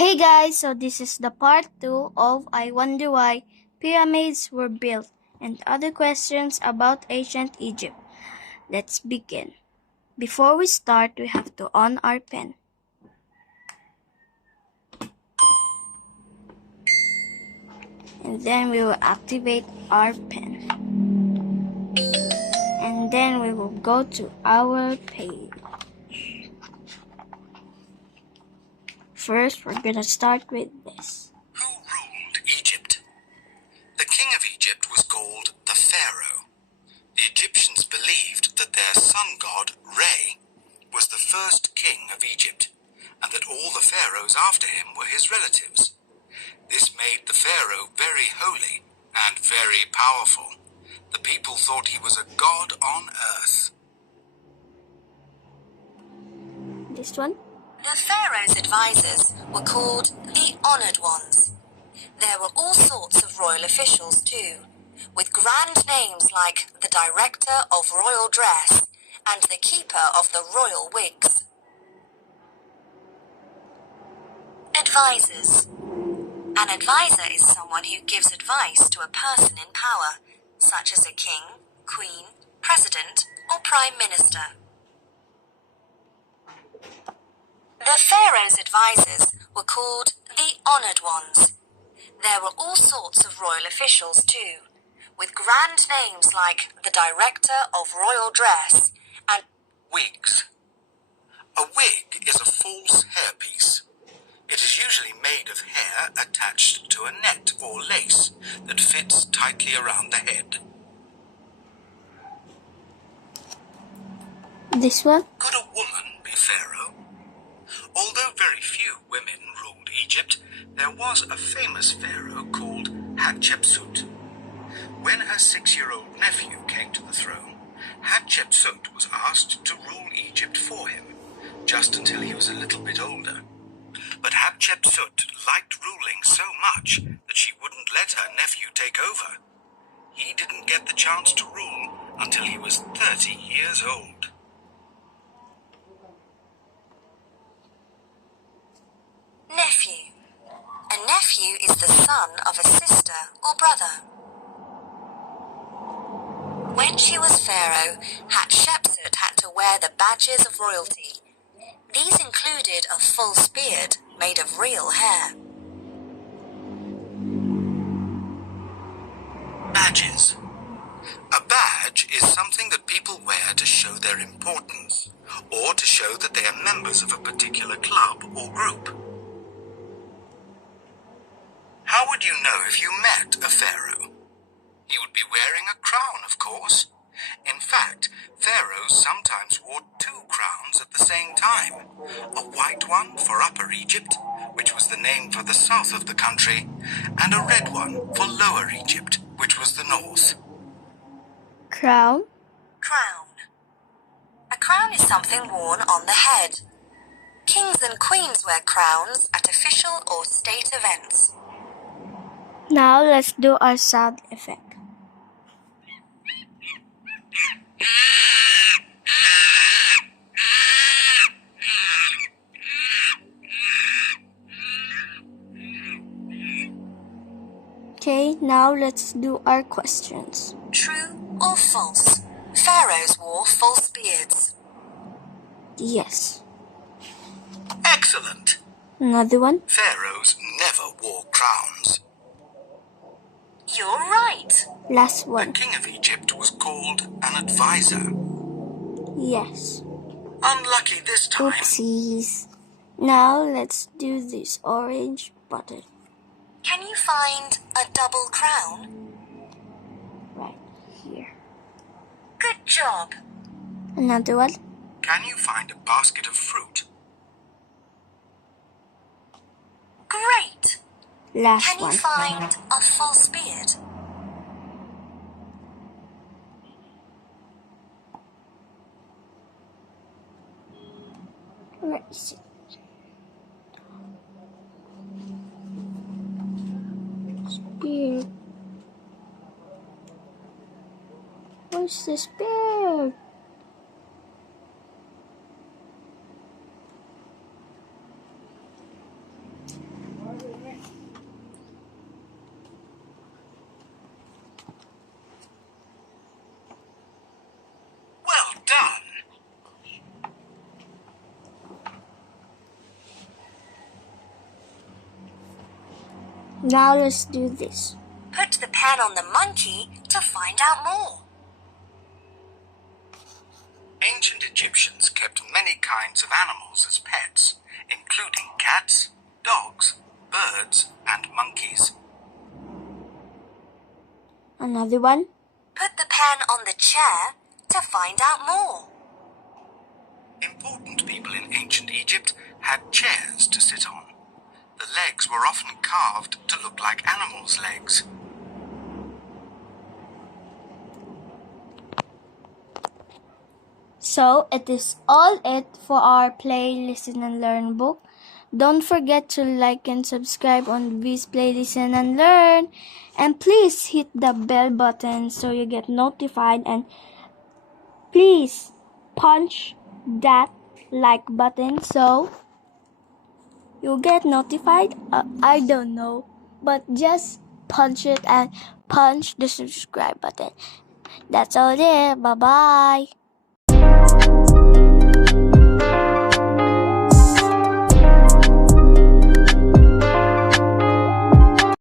Hey guys, so this is the part 2 of I Wonder Why Pyramids Were Built and other questions about ancient Egypt. Let's begin. Before we start, we have to on our pen. And then we will activate our pen. And then we will go to our page. First, we're gonna start with this. Who ruled Egypt? The king of Egypt was called the Pharaoh. The Egyptians believed that their sun god, Re, was the first king of Egypt, and that all the pharaohs after him were his relatives. This made the pharaoh very holy and very powerful. The people thought he was a god on earth. This one? The pharaoh's advisors were called the honored ones. There were all sorts of royal officials too, with grand names like the director of royal dress and the keeper of the royal wigs. Advisors. An advisor is someone who gives advice to a person in power, such as a king, queen, president, or prime minister. The pharaoh's advisors were called the honored ones. There were all sorts of royal officials too, with grand names like the director of royal dress and Wigs. A wig is a false hairpiece. It is usually made of hair attached to a net or lace that fits tightly around the head. This one? Could a woman be pharaoh? Although very few women ruled Egypt, there was a famous pharaoh called Hatshepsut. When her 6-year-old nephew came to the throne, Hatshepsut was asked to rule Egypt for him, just until he was a little bit older. But Hatshepsut liked ruling so much that she wouldn't let her nephew take over. He didn't get the chance to rule until he was 30 years old. nephew. A nephew is the son of a sister or brother. When she was pharaoh, Hatshepsut had to wear the badges of royalty. These included a false beard made of real hair. Badges. A badge is something that people wear to show their importance, or to show that they are members of a particular club or group. How would you know if you met a pharaoh? He would be wearing a crown, of course. In fact, pharaohs sometimes wore 2 crowns at the same time. A white one for Upper Egypt, which was the name for the south of the country, and a red one for Lower Egypt, which was the north. Crown? Crown. A crown is something worn on the head. Kings and queens wear crowns at official or state events. Now let's do our sound effect. Okay, now let's do our questions. True or false? Pharaohs wore false beards. Yes. Excellent! Another one? Pharaohs never wore crowns. You're right. Last The one. king of Egypt was called an advisor. Yes. Unlucky this time. Oopsies. Now let's do this orange button. Can you find a double crown? Right here. Good job. Another one? Can you find a basket of fruit? Great. Last Can you one. find a false beard? Where is it? Spear. Where's the spear? done. Now let's do this. Put the pen on the monkey to find out more. Ancient Egyptians kept many kinds of animals as pets, including cats, dogs, birds, and monkeys. Another one. Put the pen on the chair to find out more. Important people in ancient Egypt had chairs to sit on. The legs were often carved to look like animals' legs. So it is all it for our Play, Listen and Learn book. Don't forget to like and subscribe on this Play, Listen and Learn. And please hit the bell button so you get notified. And please punch that like button so you get notified. I don't know, but just punch it and punch the subscribe button. That's all there. Bye-bye.